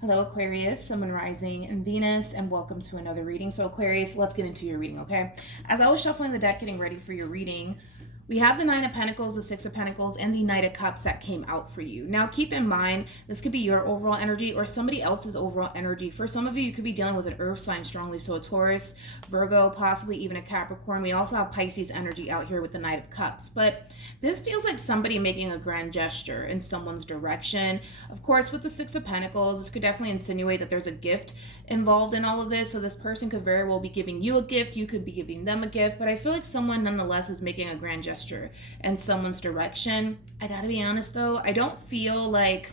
Hello, Aquarius, Sun, Moon, Rising, and Venus, and welcome to another reading. So, Aquarius, let's get into your reading, okay? As I was shuffling the deck, getting ready for your reading, we have the Nine of Pentacles, the Six of Pentacles, and the Knight of Cups that came out for you. Now, keep in mind, this could be your overall energy or somebody else's overall energy. For some of you, you could be dealing with an earth sign strongly, so a Taurus, Virgo, possibly even a Capricorn. We also have Pisces energy out here with the Knight of Cups. But this feels like somebody making a grand gesture in someone's direction. Of course, with the Six of Pentacles, this could definitely insinuate that there's a gift involved in all of this. So this person could very well be giving you a gift. You could be giving them a gift. But I feel like someone nonetheless is making a grand gesture in someone's direction. I gotta be honest though, I don't feel like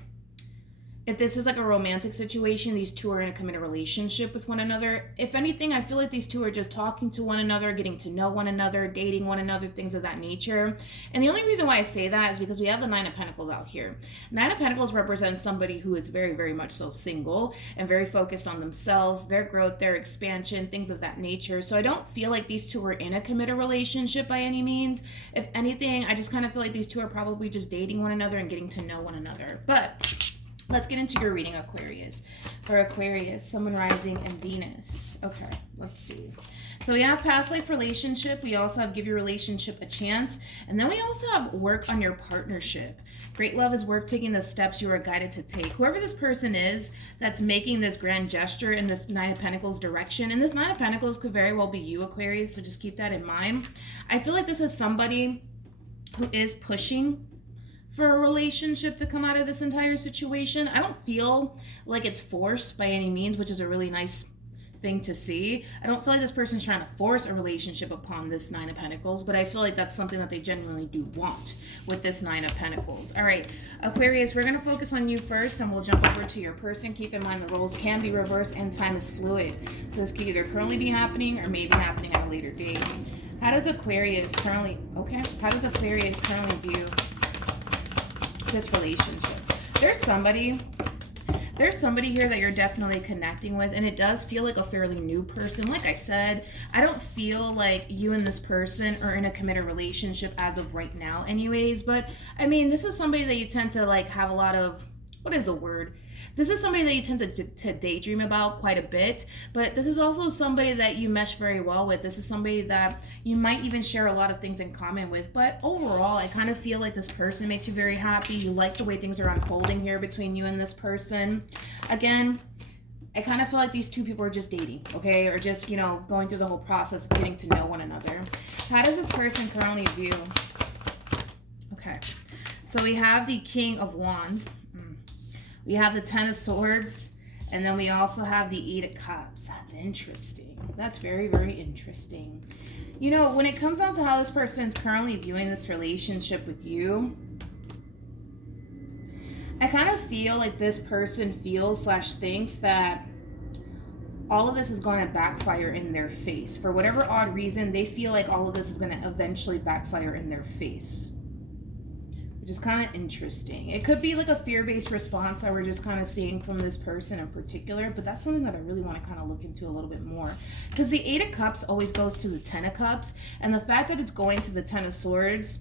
if this is like a romantic situation, these two are in a committed relationship with one another. If anything, I feel like these two are just talking to one another, getting to know one another, dating one another, things of that nature. And the only reason why I say that is because we have the Nine of Pentacles out here. Nine of Pentacles represents somebody who is very, very much so single and very focused on themselves, their growth, their expansion, things of that nature. So I don't feel like these two are in a committed relationship by any means. If anything, I just kind of feel like these two are probably just dating one another and getting to know one another. But let's get into your reading, Aquarius. For Aquarius, Sun, Moon, Rising, and Venus. Okay, let's see. So we have past life relationship. We also have give your relationship a chance. And then we also have work on your partnership. Great love is worth taking the steps you are guided to take. Whoever this person is that's making this grand gesture in this Nine of Pentacles direction, and this Nine of Pentacles could very well be you, Aquarius, so just keep that in mind. I feel like this is somebody who is pushing for a relationship to come out of this entire situation. I don't feel like it's forced by any means, which is a really nice thing to see. I don't feel like this person's trying to force a relationship upon this Nine of Pentacles, but I feel like that's something that they genuinely do want with this Nine of Pentacles. All right, Aquarius, we're going to focus on you first, and we'll jump over to your person. Keep in mind the roles can be reversed and time is fluid. So this could either currently be happening or maybe happening at a later date. How does Aquarius currently view this relationship? There's somebody here that you're definitely connecting with, and it does feel like a fairly new person. Like I said, I don't feel like you and this person are in a committed relationship as of right now anyways, but I mean, this is somebody that you tend to like have a lot of, what is the word? This is somebody that you tend to daydream about quite a bit, but this is also somebody that you mesh very well with. This is somebody that you might even share a lot of things in common with, but overall, I kind of feel like this person makes you very happy. You like the way things are unfolding here between you and this person. Again, I kind of feel like these two people are just dating, okay? Or just, you know, going through the whole process of getting to know one another. How does this person currently view? Okay, so we have the King of Wands. We have the Ten of Swords, and then we also have the Eight of Cups. That's interesting. That's very, very interesting. You know, when it comes down to how this person's currently viewing this relationship with you, I kind of feel like this person feels / thinks that all of this is going to backfire in their face. For whatever odd reason, they feel like all of this is going to eventually backfire in their face, which is kind of interesting. It could be like a fear-based response that we're just kind of seeing from this person in particular, but that's something that I really want to kind of look into a little bit more, because the Eight of Cups always goes to the Ten of Cups, and the fact that it's going to the Ten of Swords,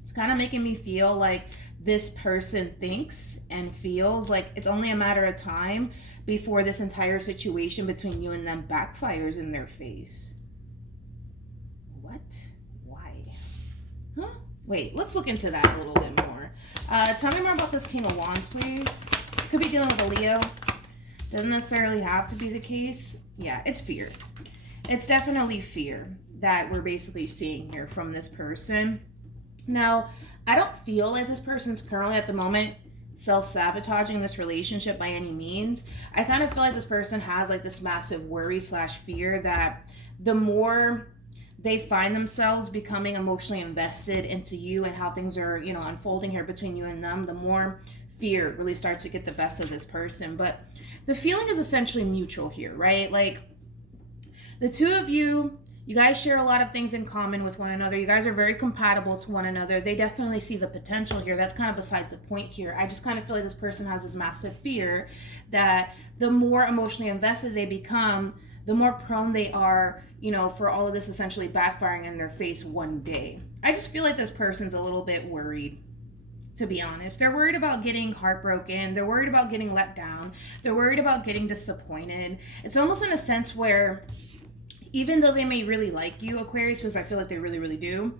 it's kind of making me feel like this person thinks and feels like it's only a matter of time before this entire situation between you and them backfires in their face. What? Why? Huh? Wait, let's look into that a little bit more. Tell me more about this King of Wands, please. Could be dealing with a Leo. Doesn't necessarily have to be the case. Yeah, it's fear. It's definitely fear that we're basically seeing here from this person. Now, I don't feel like this person's currently at the moment self-sabotaging this relationship by any means. I kind of feel like this person has like this massive worry / fear that the more they find themselves becoming emotionally invested into you and how things are, you know, unfolding here between you and them, the more fear really starts to get the best of this person. But the feeling is essentially mutual here, right? Like the two of you, you guys share a lot of things in common with one another. You guys are very compatible to one another. They definitely see the potential here. That's kind of besides the point here. I just kind of feel like this person has this massive fear that the more emotionally invested they become, the more prone they are, you know, for all of this essentially backfiring in their face one day. I just feel like this person's a little bit worried to be honest. They're worried about getting heartbroken. They're worried about getting let down. They're worried about getting disappointed. It's almost in a sense where even though they may really like you, Aquarius, because I feel like they really, really do,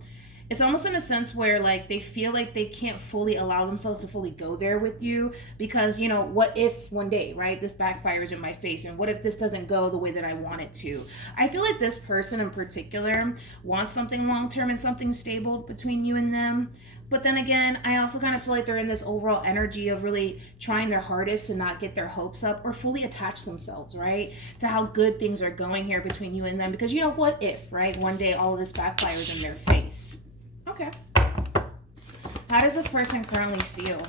it's almost in a sense where like they feel like they can't fully allow themselves to fully go there with you because, you know, what if one day, right, this backfires in my face, and what if this doesn't go the way that I want it to? I feel like this person in particular wants something long-term and something stable between you and them. But then again, I also kind of feel like they're in this overall energy of really trying their hardest to not get their hopes up or fully attach themselves, right, to how good things are going here between you and them. Because, you know, what if, right, one day all of this backfires in their face? Okay. How does this person currently feel?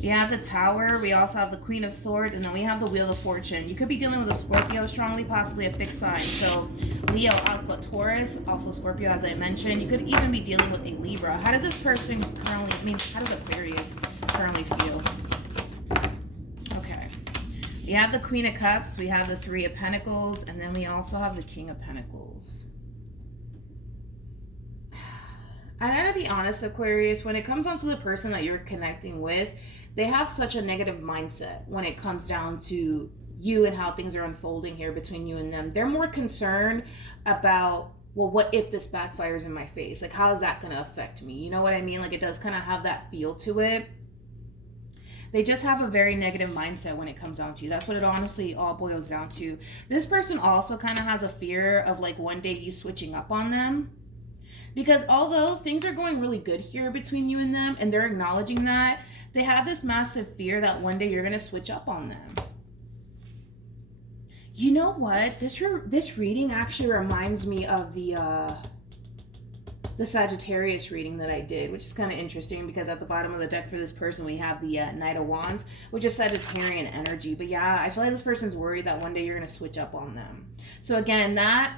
We have the Tower, we also have the Queen of Swords, and then we have the Wheel of Fortune. You could be dealing with a Scorpio strongly, possibly a fixed sign. So Leo, Aqua, Taurus, also Scorpio, as I mentioned. You could even be dealing with a Libra. How does this person currently, how does Aquarius currently feel? Okay. We have the Queen of Cups, we have the Three of Pentacles, and then we also have the King of Pentacles. I gotta be honest, Aquarius, when it comes down to the person that you're connecting with, they have such a negative mindset when it comes down to you and how things are unfolding here between you and them. They're more concerned about, well, what if this backfires in my face? Like, how is that going to affect me? You know what I mean? Like, it does kind of have that feel to it. They just have a very negative mindset when it comes down to you. That's what it honestly all boils down to. This person also kind of has a fear of, like, one day you switching up on them. Because although things are going really good here between you and them, and they're acknowledging that, they have this massive fear that one day you're going to switch up on them. You know what? This reading actually reminds me of the Sagittarius reading that I did, which is kind of interesting because at the bottom of the deck for this person, we have the Knight of Wands, which is Sagittarian energy. But yeah, I feel like this person's worried that one day you're going to switch up on them. So again, that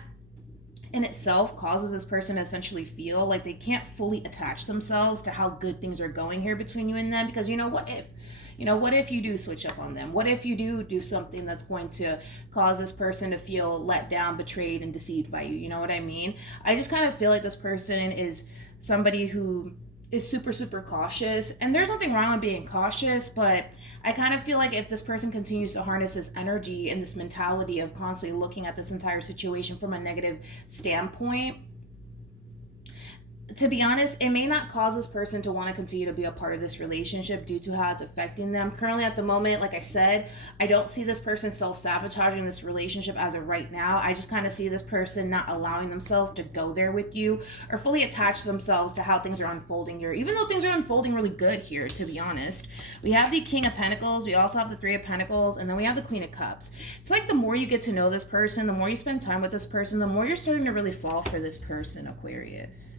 in itself causes this person to essentially feel like they can't fully attach themselves to how good things are going here between you and them, because what if you do switch up on them? What if you do something that's going to cause this person to feel let down, betrayed, and deceived by you? You know what I mean? I just kind of feel like this person is somebody who is super, super cautious, and there's nothing wrong with being cautious, but I kind of feel like if this person continues to harness this energy and this mentality of constantly looking at this entire situation from a negative standpoint, to be honest, it may not cause this person to want to continue to be a part of this relationship due to how it's affecting them. Currently at the moment, like I said, I don't see this person self-sabotaging this relationship as of right now. I just kind of see this person not allowing themselves to go there with you or fully attach themselves to how things are unfolding here, even though things are unfolding really good here, to be honest. We have the King of Pentacles, we also have the Three of Pentacles, and then we have the Queen of Cups. It's like the more you get to know this person, the more you spend time with this person, the more you're starting to really fall for this person, Aquarius.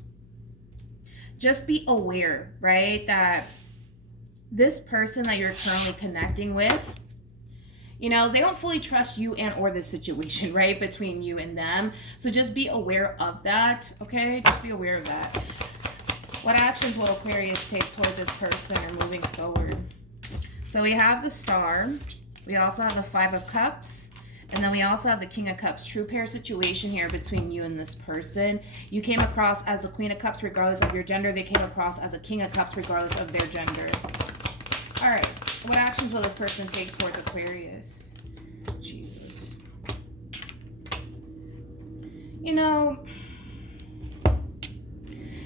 Just be aware, right, that this person that you're currently connecting with, they don't fully trust you and or this situation, right, between you and them. So just be aware of that, okay? Just be aware of that. What actions will Aquarius take towards this person or moving forward? So we have the Star. We also have the Five of Cups. And then we also have the King of Cups. True pair situation here between you and this person. You came across as the Queen of Cups regardless of your gender. They came across as a King of Cups regardless of their gender. All right. What actions will this person take towards Aquarius? Jesus.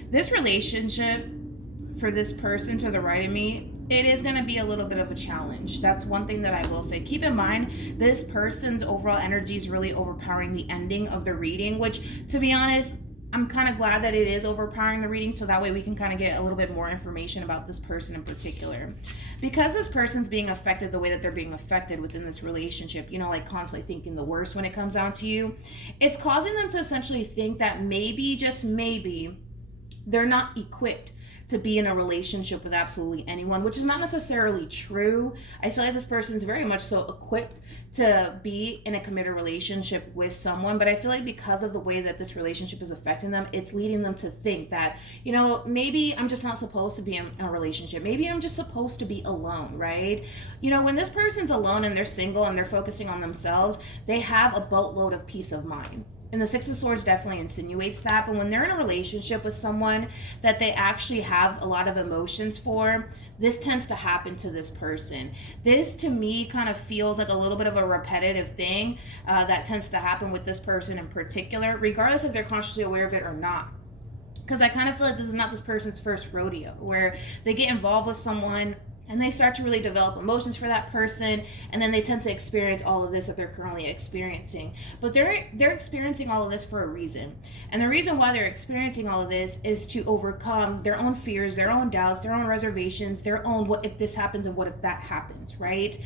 This relationship for this person to the right of me, it is going to be a little bit of a challenge. That's one thing that I will say. Keep in mind, this person's overall energy is really overpowering the ending of the reading, which, to be honest, I'm kind of glad that it is overpowering the reading, so that way we can kind of get a little bit more information about this person in particular. Because this person's being affected the way that they're being affected within this relationship, like constantly thinking the worst when it comes down to you, it's causing them to essentially think that maybe, just maybe, they're not equipped to be in a relationship with absolutely anyone, which is not necessarily true. I feel like this person's very much so equipped to be in a committed relationship with someone, but I feel like because of the way that this relationship is affecting them, it's leading them to think that, maybe I'm just not supposed to be in a relationship. Maybe I'm just supposed to be alone, right? When this person's alone and they're single and they're focusing on themselves, they have a boatload of peace of mind. And the Six of Swords definitely insinuates that. But when they're in a relationship with someone that they actually have a lot of emotions for, this tends to happen to this person. This, to me, kind of feels like a little bit of a repetitive thing that tends to happen with this person in particular, regardless if they're consciously aware of it or not. Because I kind of feel like this is not this person's first rodeo, where they get involved with someone and they start to really develop emotions for that person, and then they tend to experience all of this that they're currently experiencing. But they're experiencing all of this for a reason. And the reason why they're experiencing all of this is to overcome their own fears, their own doubts, their own reservations, their own what if this happens and what if that happens, right?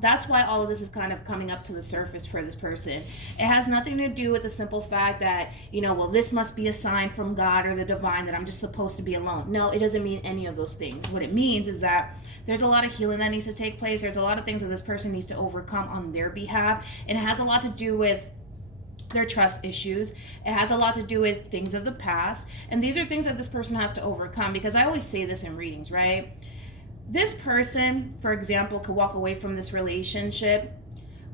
That's why all of this is kind of coming up to the surface for this person. It has nothing to do with the simple fact that, well, this must be a sign from God or the divine that I'm just supposed to be alone. No, it doesn't mean any of those things. What it means is that there's a lot of healing that needs to take place. There's a lot of things that this person needs to overcome on their behalf. And it has a lot to do with their trust issues. It has a lot to do with things of the past. And these are things that this person has to overcome, because I always say this in readings, right? This person, for example, could walk away from this relationship,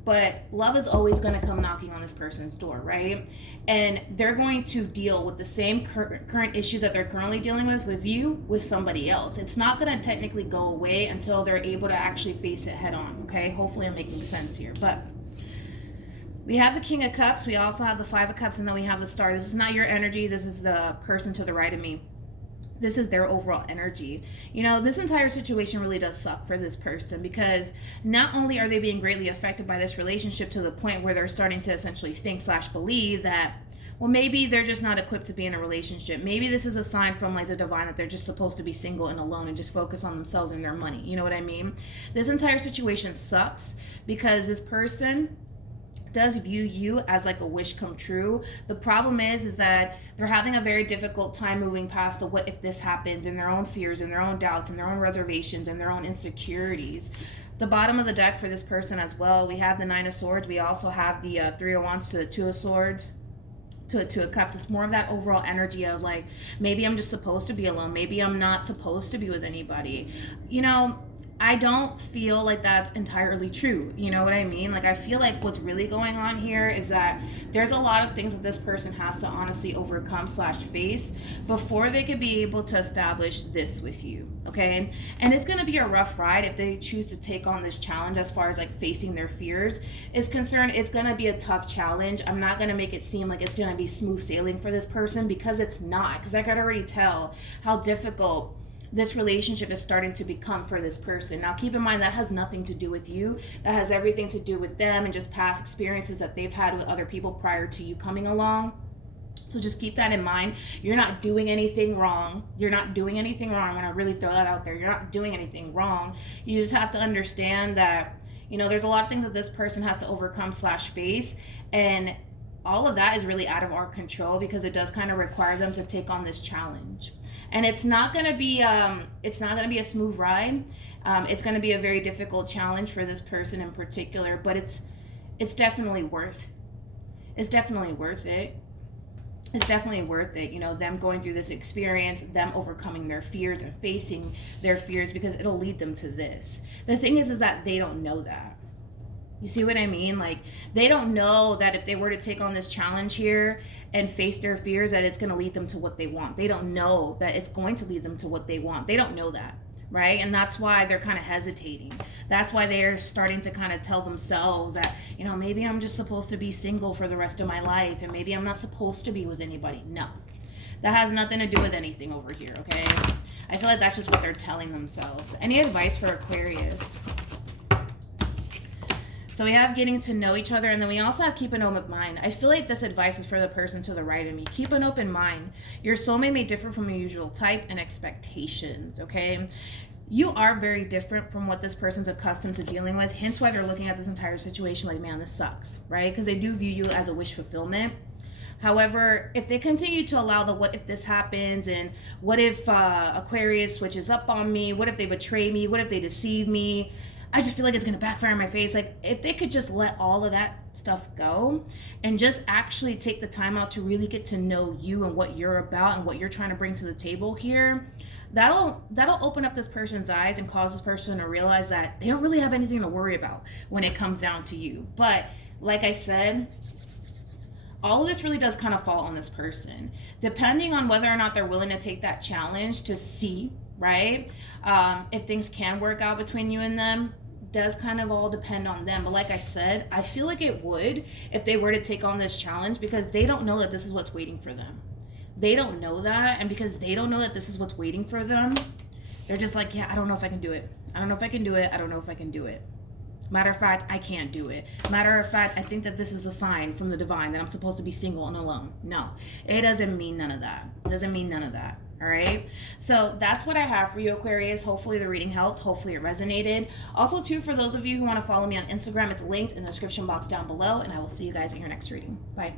but love is always going to come knocking on this person's door, right? And they're going to deal with the same current issues that they're currently dealing with you, with somebody else. It's not going to technically go away until they're able to actually face it head on, okay? Hopefully I'm making sense here. But we have the King of Cups. We also have the Five of Cups, and then we have the Star. This is not your energy. This is the person to the right of me. This is their overall energy. This entire situation really does suck for this person, because not only are they being greatly affected by this relationship to the point where they're starting to essentially think/believe that, well, maybe they're just not equipped to be in a relationship. Maybe this is a sign from the divine that they're just supposed to be single and alone and just focus on themselves and their money. You know what I mean? This entire situation sucks because this person does view you as a wish come true. The problem is that they're having a very difficult time moving past the what if this happens, and their own fears and their own doubts and their own reservations and their own insecurities. The bottom of the deck for this person as well, we have the Nine of Swords. We also have the Three of Wands to the Two of Swords to the Two of Cups. It's more of that overall energy of maybe I'm just supposed to be alone. Maybe I'm not supposed to be with anybody. I don't feel like that's entirely true. You know what I mean? I feel like what's really going on here is that there's a lot of things that this person has to honestly overcome/face before they could be able to establish this with you, okay? And it's going to be a rough ride if they choose to take on this challenge as far as facing their fears is concerned. It's going to be a tough challenge. I'm not going to make it seem like it's going to be smooth sailing for this person, because it's not, because I could already tell how difficult this relationship is starting to become for this person. Now, keep in mind that has nothing to do with you. That has everything to do with them and just past experiences that they've had with other people prior to you coming along. So just keep that in mind. You're not doing anything wrong. You're not doing anything wrong. I'm going to really throw that out there. You're not doing anything wrong. You just have to understand that, there's a lot of things that this person has to overcome/face. And all of that is really out of our control, because it does kind of require them to take on this challenge. And it's not going to be a smooth ride. It's going to be a very difficult challenge for this person in particular, but it's definitely worth it. It's definitely worth it, them going through this experience, them overcoming their fears and facing their fears, because it'll lead them to this. The thing is that they don't know that. You see what I mean? They don't know that if they were to take on this challenge here and face their fears, that it's going to lead them to what they want. They don't know that it's going to lead them to what they want. They don't know that, right? And that's why they're kind of hesitating. That's why they're starting to kind of tell themselves that, maybe I'm just supposed to be single for the rest of my life, and maybe I'm not supposed to be with anybody. No, that has nothing to do with anything over here, okay? I feel like that's just what they're telling themselves. Any advice for Aquarius? So we have getting to know each other, and then we also have keep an open mind. I feel like this advice is for the person to the right of me. Keep an open mind. Your soulmate may differ from your usual type and expectations, okay? You are very different from what this person's accustomed to dealing with, hence why they're looking at this entire situation like, man, this sucks, right? Because they do view you as a wish fulfillment. However, if they continue to allow the what if this happens, and what if Aquarius switches up on me, what if they betray me, what if they deceive me, I just feel like it's going to backfire in my face. If they could just let all of that stuff go and just actually take the time out to really get to know you and what you're about and what you're trying to bring to the table here, that'll open up this person's eyes and cause this person to realize that they don't really have anything to worry about when it comes down to you. But like I said, all of this really does kind of fall on this person, depending on whether or not they're willing to take that challenge to see, right? If things can work out between you and them does kind of all depend on them. But like I said, I feel like it would if they were to take on this challenge, because they don't know that this is what's waiting for them. They don't know that, and because they don't know that this is what's waiting for them, they're just like, yeah, I don't know if I can do it. I don't know if I can do it. I don't know if I can do it. Matter of fact, I can't do it. Matter of fact, I think that this is a sign from the divine that I'm supposed to be single and alone. No, it doesn't mean none of that. It doesn't mean none of that. All right. So that's what I have for you, Aquarius. Hopefully the reading helped. Hopefully it resonated. Also, too, for those of you who want to follow me on Instagram, it's linked in the description box down below, and I will see you guys in your next reading. Bye.